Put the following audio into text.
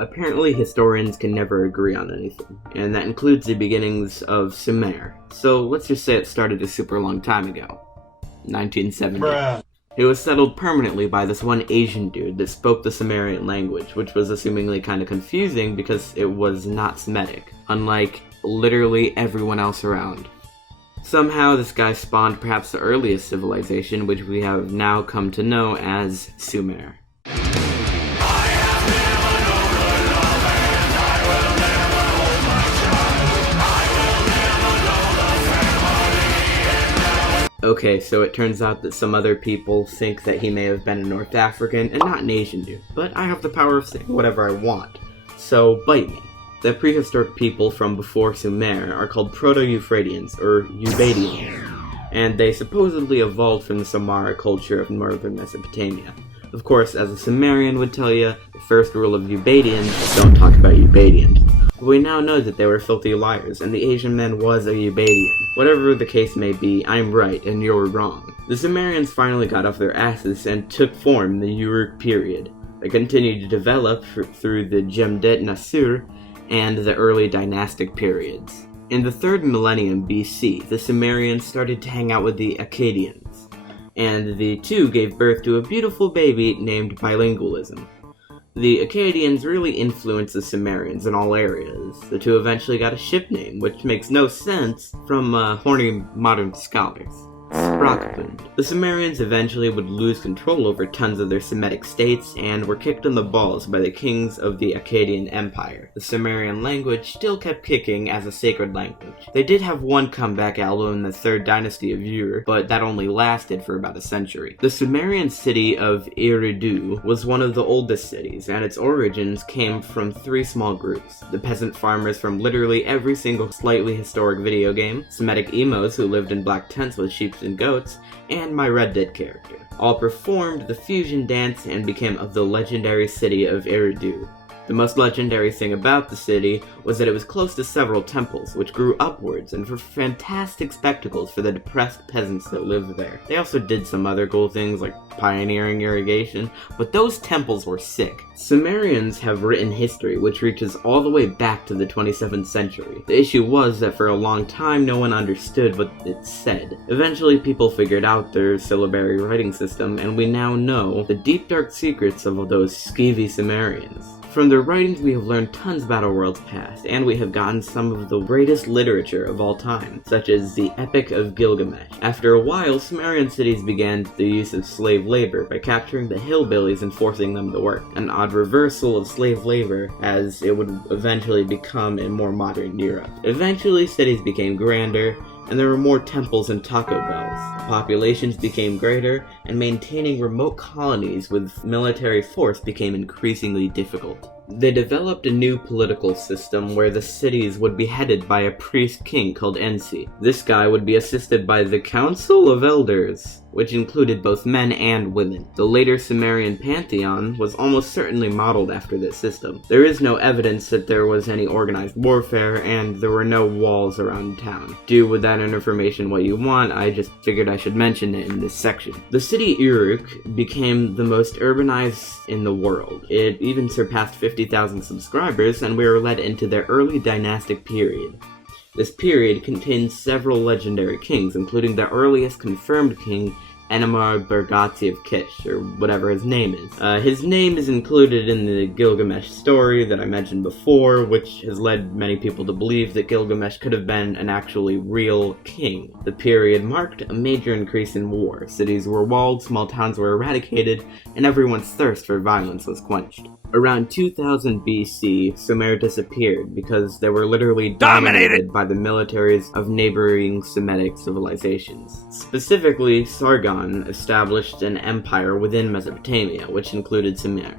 Apparently historians can never agree on anything, and that includes the beginnings of Sumer. So let's just say it started a super long time ago. 1970. Bruh. It was settled permanently by this one Asian dude that spoke the Sumerian language, which was assumingly kind of confusing because it was not Semitic, unlike literally everyone else around. Somehow this guy spawned perhaps the earliest civilization, which we have now come to know as Sumer. Okay, so it turns out that some other people think that he may have been a North African and not an Asian dude, but I have the power of saying whatever I want, so bite me. The prehistoric people from before Sumer are called Proto-Euphrateians, or Eubadians, and they supposedly evolved from the Samara culture of northern Mesopotamia. Of course, as a Sumerian would tell you, the first rule of Eubadians, don't talk about Eubadians. But we now know that they were filthy liars, and the Asian man was a Eubadian. Whatever the case may be, I'm right and you're wrong. The Sumerians finally got off their asses and took form in the Uruk period. They continued to develop through the Jemdet Nasur and the early Dynastic periods. In the 3rd millennium BC, the Sumerians started to hang out with the Akkadians, and the two gave birth to a beautiful baby named bilingualism. The Akkadians really influenced the Sumerians in all areas. The two eventually got a ship name, which makes no sense from horny modern scholars. Sprachbund. The Sumerians eventually would lose control over tons of their Semitic states and were kicked in the balls by the kings of the Akkadian Empire. The Sumerian language still kept kicking as a sacred language. They did have one comeback album in the 3rd dynasty of Ur, but that only lasted for about a century. The Sumerian city of Eridu was one of the oldest cities, and its origins came from 3 small groups. The peasant farmers from literally every single slightly historic video game, Semitic emos who lived in black tents with sheep and goats, and my Red Dead character. All performed the fusion dance and became of the legendary city of Eridu. The most legendary thing about the city was that it was close to several temples, which grew upwards and were fantastic spectacles for the depressed peasants that lived there. They also did some other cool things like pioneering irrigation, but those temples were sick. Sumerians have written history which reaches all the way back to the 27th century. The issue was that for a long time no one understood what it said. Eventually people figured out their syllabary writing system, and we now know the deep dark secrets of those skeevy Sumerians. From their writings we have learned tons about our world's past, and we have gotten some of the greatest literature of all time, such as the Epic of Gilgamesh. After a while, Sumerian cities began the use of slave labor by capturing the hillbillies and forcing them to work, an odd reversal of slave labor as it would eventually become in more modern Europe. Eventually, cities became grander, and there were more temples and Taco Bells. Populations became greater, and maintaining remote colonies with military force became increasingly difficult. They developed a new political system where the cities would be headed by a priest king called Ensi. This guy would be assisted by the Council of Elders, which included both men and women. The later Sumerian pantheon was almost certainly modeled after this system. There is no evidence that there was any organized warfare, and there were no walls around town. Do with that information what you want, I just figured I should mention it in this section. The city Uruk became the most urbanized in the world. It even surpassed 50,000 subscribers, and we were led into the early Dynastic period. This period contains several legendary kings, including the earliest confirmed king, Enamar Bargatze of Kish, or whatever his name is. His name is included in the Gilgamesh story that I mentioned before, which has led many people to believe that Gilgamesh could have been an actually real king. The period marked a major increase in war. Cities were walled, small towns were eradicated, and everyone's thirst for violence was quenched. Around 2000 BC, Sumer disappeared because they were literally dominated by the militaries of neighboring Semitic civilizations. Specifically, Sargon established an empire within Mesopotamia, which included Sumer.